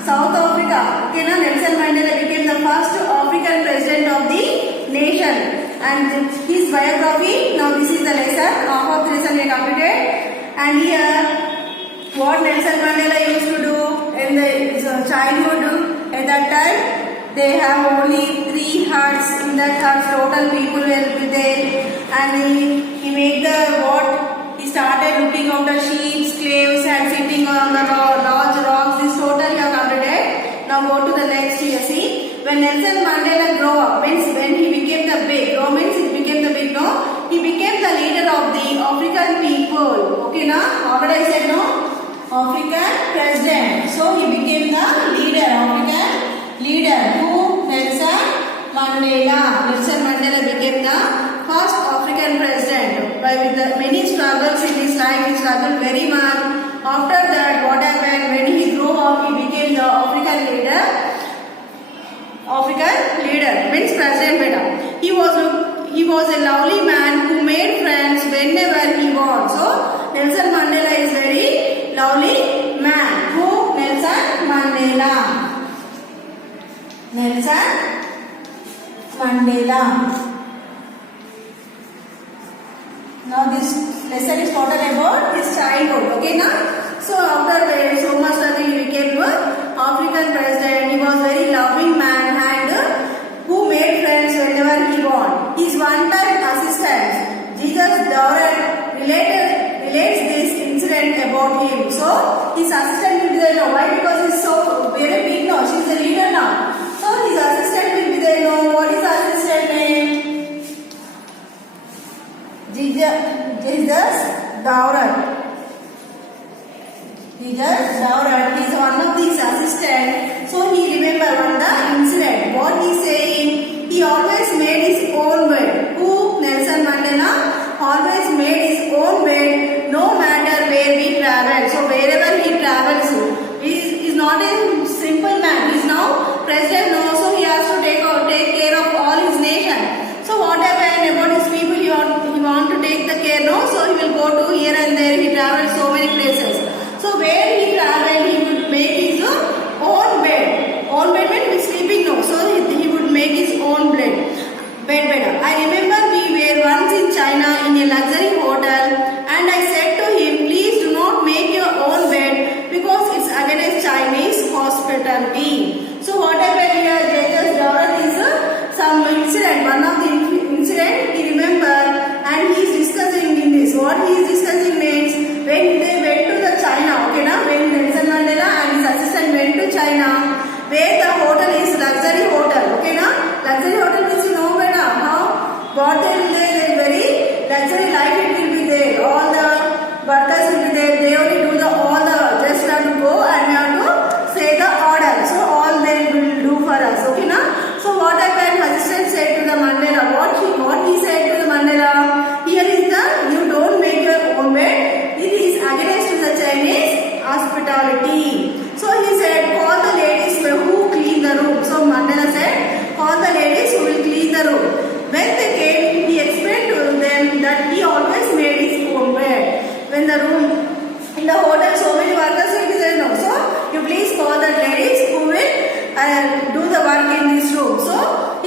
South Africa. Okay, now Nelson Mandela became the first African president of the nation. And his biography. Now this is the lesson. Half of the lesson we completed. And here, what Nelson Mandela used to do in his childhood. At that time, they have only 3 huts. In that huts, total people will be there. And he made the what? He started looking after sheep, slaves, and sitting on the large rocks. This total you have completed. Now go to the next here. See, when Nelson Mandela grew up, means when he became the big. Grow means he became the big. No, he became the leader of the African people. Okay, now what I said, no. African president. So he became the leader, African leader. Who? Nelson Mandela. Nelson Mandela became the first African president. With the many struggles in his life, he struggled very much. After that, what happened? When he grew up, he became the African leader. African leader means president. Beta. He was a lovely man who made friends whenever he wants. So Nelson Mandela is very lovely man. Who? Nelson Mandela. Nelson Mandela. Now this lesson is total about his childhood. Okay, now? So after so much struggle, he became African president. He was very loving man and who made friends whenever he want. His one-time assistant, Jesus Daurat, relates this incident about him. So his assistant will be there now. Why? Because he's so very big now. She's a leader now. So his assistant will be there now. What is the assistant name? Jesus Daurat. Jesus Daurat. He is one of these assistants. So he remember one the incident. What he is saying? He always made his own bed. Who? Nelson Mandela always made his own bed, no matter where we travel. So wherever he travels, he is not a simple man. He is now president now, so he has to take care of all his nation. So what happened about his people? He want to take the care now, so he will go to here and there. He travels so many places. So where he traveled, he would make his own bed. Own bed means sleeping now. So he would make his own bed. I remember we were once in China in a luxury hotel, and I said to him, please do not make your own bed because it's against Chinese hospitality. So what happened here? Jesus Daurat is some incident. One of the incident he remembered, and he is discussing in this. What he is discussing means when they went to the China. Okay, now when Nelson Mandela and his assistant went to China, where the hotel is luxury hotel. Okay, now luxury hotel means you know better how what they will there very luxury life it will be there. All the workers will be there. They only do all the just have to go and we have to say the order. So all they will do for us. Okay, now. So what happened? Assistant said to the Mandela. What he said to the Mandela? Here is the you don't make your own bed. It is against the Chinese hospitality. So he said, call the ladies who clean the room. So Mandela said, call the ladies who will clean the room. When they came, he explained to them that he always made his own bed. When the room in the hotel, so many workers will be there now. So you please call the ladies who will do the work in this room. So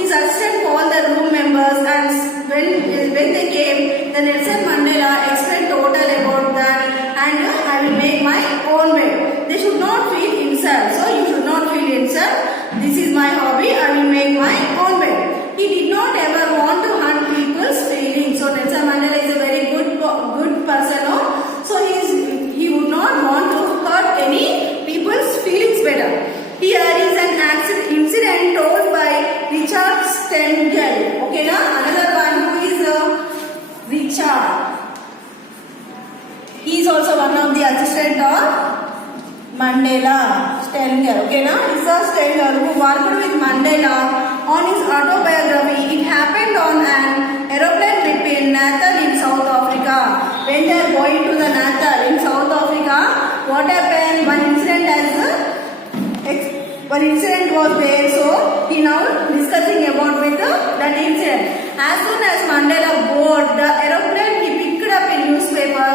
his assistant called the room members, and when they came, the Nelson Mandela explained total about that, and I will make my own bed. They should not feel insult. So you should not feel insult. This is my hobby. I will make my own bed. He did not ever want to hurt people's feelings. So Nelson Mandela is a very good person. No? So he would not want to hurt any people's feelings better. Here is an incident told by Richard Stengel. Okay, now another one who is Richard. He is also one of the assistant of Mandela. Stengel. Okay, now this is Stengel who worked with Mandela on his autobiography. It happened on an aeroplane trip in Natal in South Africa. When they are going one incident was there, so he now discussing about with that incident. As soon as Mandela board the aeroplane, he picked up a newspaper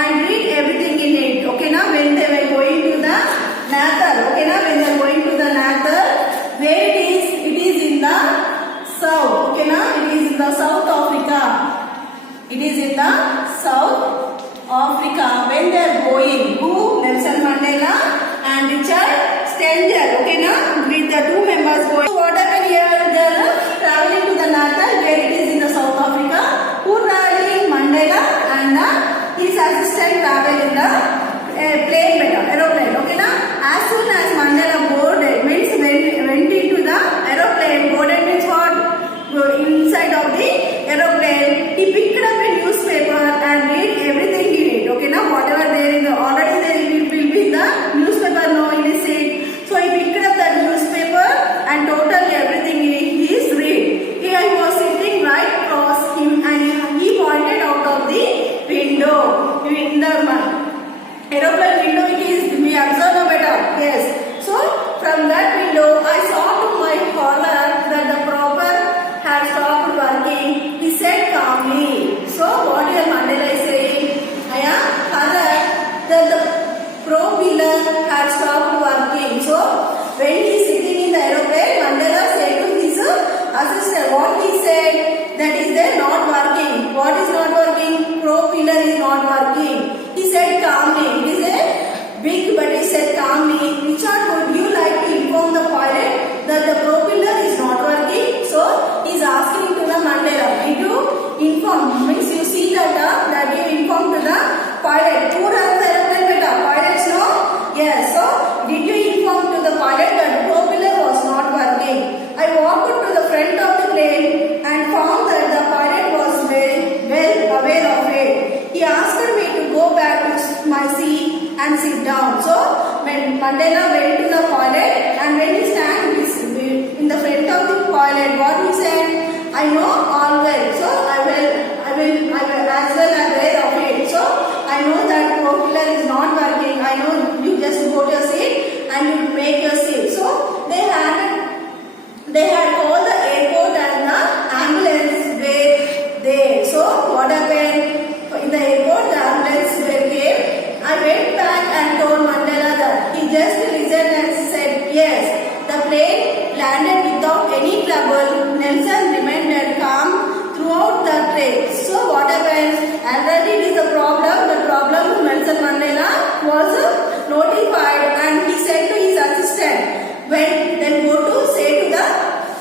and read everything in it. Okay, now when they were going to the Natal, okay, now when they are going to the Natal, where it is in the south. Okay, now it is in the South Africa. It is in the South Africa. When they are going, who? Nelson Mandela and Richard Stenger. Okay, now with the two members going. So what happened here? They are traveling to the Natal, where it is in the South Africa. Who traveling? Mandela and his assistant travel in the plane, aeroplane. Okay, now as soon as Mandela boarded, means went into the aeroplane, boarded means what? Inside of the aeroplane, he picked up a newspaper and read everything in it. Okay, now whatever there is already there will be the newspaper now in his seat. So he picked up that newspaper and totally everything he is read. Here he was sitting right across him and he pointed out of the window. In the aeroplane window it is, we observe now better. Yes. So from that window I saw to my collar that the proper had stopped working. He said calmly. So what your Mandela is saying? Father, that the propeller had stopped working. So when he is sitting in the aeroplane, Mandela said to his assistant, what he said, that is there not working. What is not working? Propeller is not working. He said calmly. It is a big, but he said calmly. Richard, would you like to inform the pilot that the propeller is not working? So he is asking to the Mandela, did you inform? Means you see that you informed to the pilot. Who runs the aeroplane better? Pilots, no? Yes. So did you inform to the pilot that the propeller was not working? I walked to the front of the plane and found that the pilot was very well aware of it. He asked me to go back to my seat and sit down. So when Mandela went to the pilot and when he stands in the front of the pilot, what he said, I know all well. So I will as well aware of it. So I know that propeller is not working. I know you just go to your seat and you make your seat. So they had called the airport and the ambulance were there. So what happened? In the airport, the ambulance were came. I went back and told Mandela that. He just listened and said, yes, the plane landed without any trouble. Nelson remained calm throughout the trip. So what happened? Already it is the problem. The problem to Nelson Mandela was notified and he said to his assistant, then go to say to the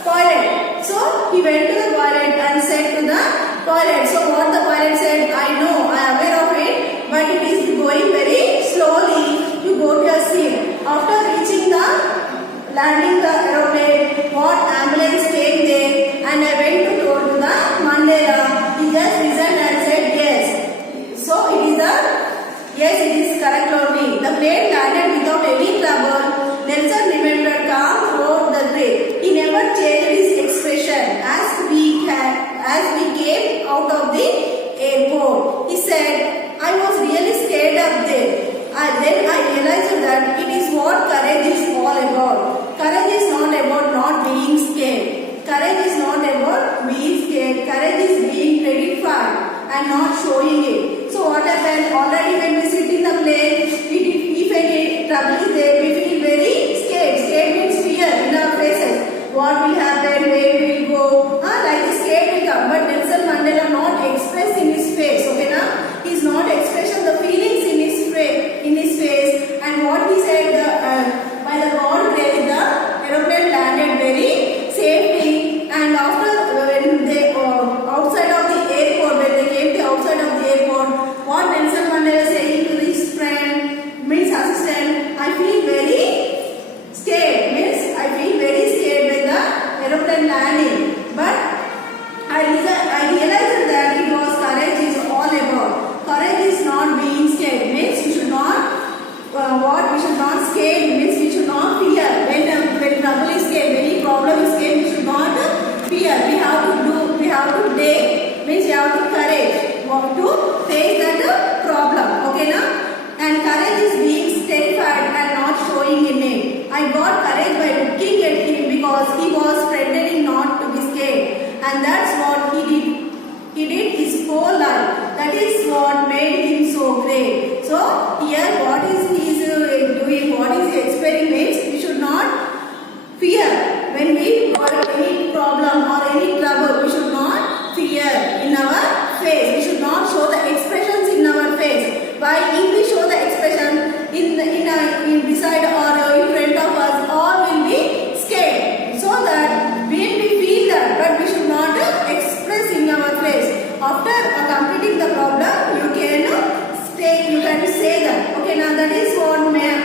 pilot. So he went to the pilot and said to the pilot. So what the pilot said, I know, I am aware of it, but it is going very slowly. You go to your seat. After reaching the landing the aeroplane, what ambulance came there and I went to told to the Mandela. He just listened and said yes. So yes, it is correct only. The plane landed without any trouble. Nelson remained calm throughout the trip. He never changed his expression as we came out of the airport. He said, I was really scared up there. Then I realized that it is what courage is all about. Courage is not about not being scared. Courage is not about being scared. Courage is being terrified and not showing it. So what happened? Already when we sit in the plane, if any trouble is there, we feel very scared. Scared means fear in our faces. What will happen? Where we will go? Like this scared will come. But Nelson Mandela not expressed in his face. Okay, now he is not expressing the feelings in his face. And what he said, by the God grace, the aeroplane landed very safely. And after when they outside of the airport, when they came to outside of the airport, what Nelson Mandela saying to his friend, means assistant, I feel very scared. Means I feel very scared when the aeroplane landing. But I realized that it was correct. is what made him so great. So here what is he is doing, what is he experiments, we should not fear. When we got any problem or any trouble, we should not fear in our face. We should not show the expressions in our face. Why? If we show the expression in beside or in front of us, all will be scared. So that when we feel that, but we should not express in our face. After completing the problem, you can say that. Okay, now that is what made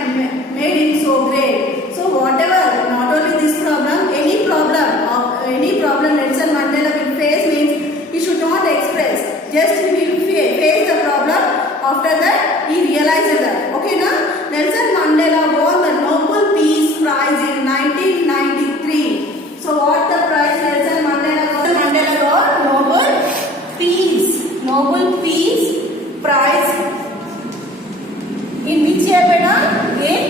him so great. So whatever, not only this problem, any problem Nelson Mandela will face means he should not express. Just he will face the problem. After that, he realizes that. Okay, now Nelson Mandela won the Nobel Peace Prize in 1993. So what the prize Nelson Mandela got? Mandela got Nobel Peace Prize. In which year, beta? In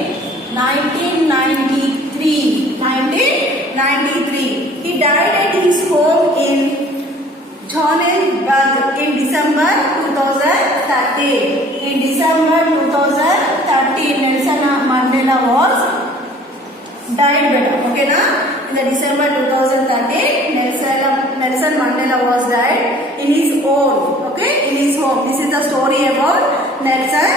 1993. 1993. He died at his home in Johannesburg in December 2013. In December 2013, Nelson Mandela was died, beta. Okay, na? In the December 2013, Nelson Mandela was died in his own. Okay, in his home. This is the story about Nelson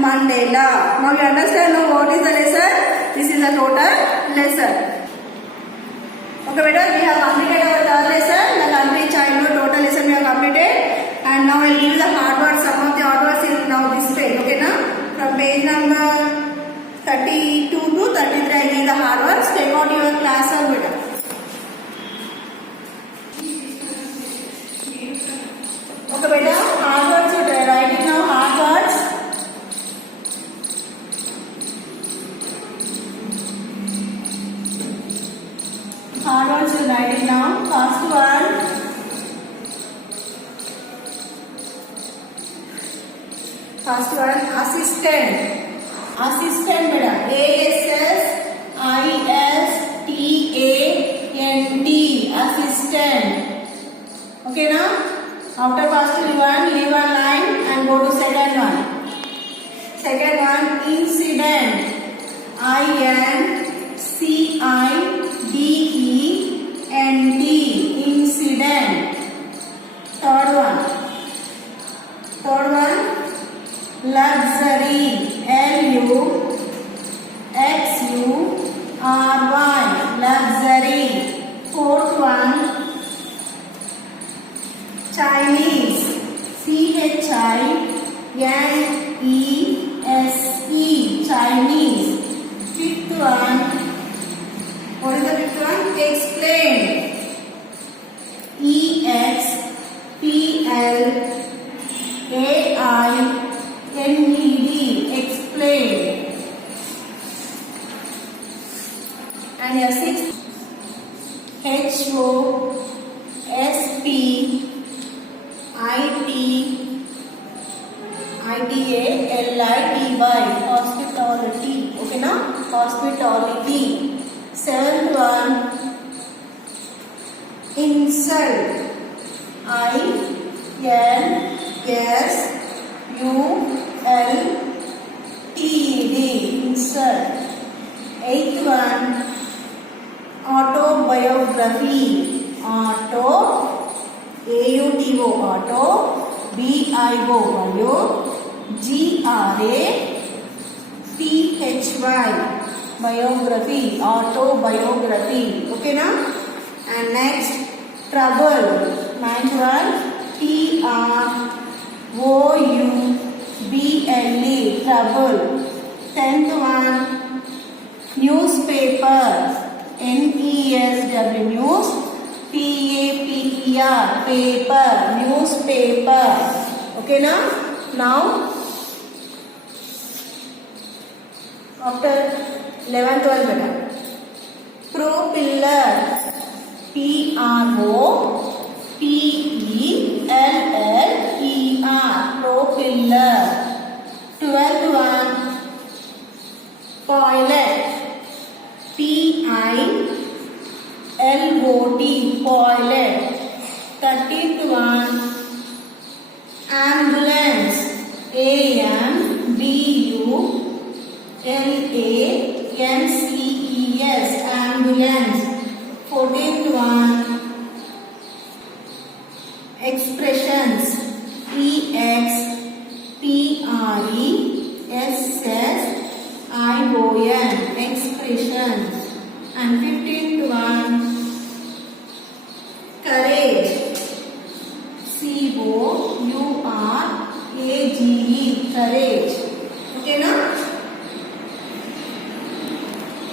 Mandela. Now you understand now what is the lesson? This is the total lesson. Okay, beta, we have completed our third lesson. The complete childhood total lesson we have completed. And now I will give the hard words. Some of the hard words is now this page. Okay, now from page number 32 to 33 I give the hard words. Take out your class or beta. Okay, beta, hard words you try. Write it now, hard words. Hard words you write it now. First one. First one, assistant. Assistant, beta. ASSISTANT. Assistant. Okay, now? After first one, leave one line and go to second one. Second one, incident. INCIDENT. Incident. Third one, luxury. LUXURY. Luxury. Fourth one, Chinese. CHINESE. Chinese. Fifth one, what is the fifth one? Explain. EXPLAINED. Explain. And your sixth, HOSPITALITY. Hospitality. Okay, now? Hospitality. Seventh one, insult. INSULTED. Insult. Eighth one, autobiography. Auto BIOGRAPHY. Biography. Autobiography. Okay, now? And next, trouble. Ninth one, TROUBLE. Trouble. Tenth one, newspaper. NESW. News. PAPER. Paper. Newspaper. Okay, now? Now, after 11th one, beta. Propeller. PROPELLER. Propeller. 12th one, pilot. PILOT. Pilot. 13th one, ambulance. ambulance, ambulance. 14th one, expressions, expression, expressions. And 15th one, courage, courage, courage. Okay now?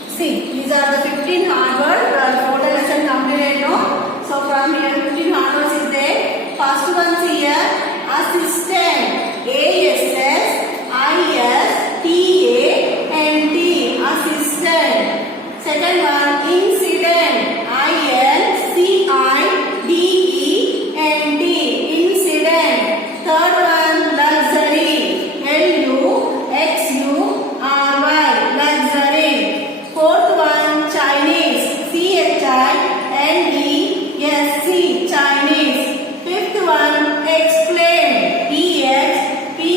See, these are the 15 hard words. Total lesson completed now. So from here 15 hard words is there. First one here, assistant, assistant, assistant. Second one, incident, incident, incident. Third one, luxury, luxury, luxury. Fourth one, Chinese, Chinese, Chinese. Fifth one, explain, explain,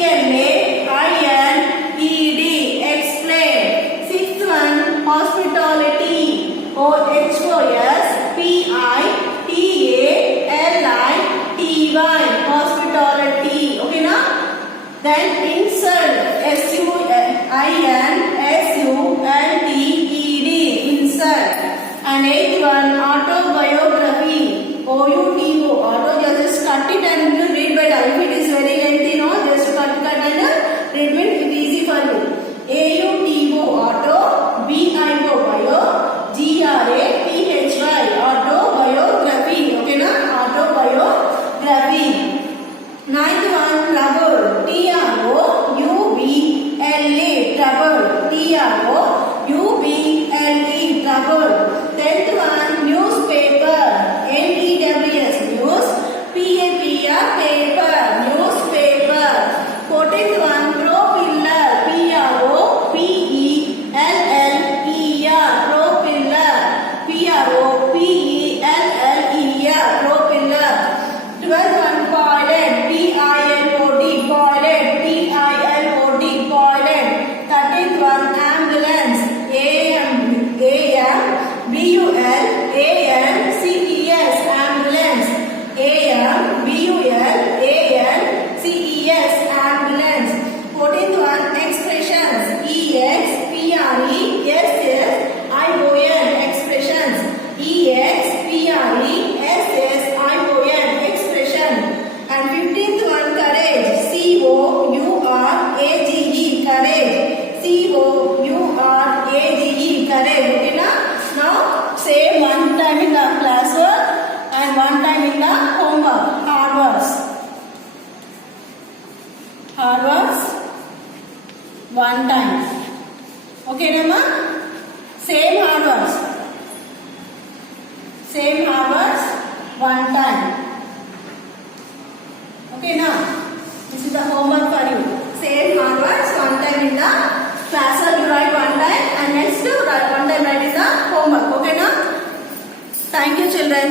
explain. Sixth one, hospitality, hospitality. Okay na? Then insult, insult. And eighth one, autobiography, auto, just cut it and you read better. If it is very lengthy, no, just cut and read it, it's easy for you. Auto, bio, GRAPHY, autobiography. Okay na? Autobiography. Ninth one, trouble, trouble, trouble. Tenth one, newspaper, NEWS, news, paper, newspaper. 14th one, propiller, propiller, propiller. 12th one, pilot, pilot, pilot. 13th one, ambulance, AMBULANCES, ambulance, AMBULANCES, ambulance. 14th one, expressions, expressions, expression. And 15th one, courage, courage, courage. Okay na? Now say one time in the classwork and one time in the homework. Hard words one time. Okay Nama? Same hard words one time. Okay now? This is the homework for you. Same hard words one time in the classwork you write one time and next you write one time write in the homework. Okay now? Thank you children.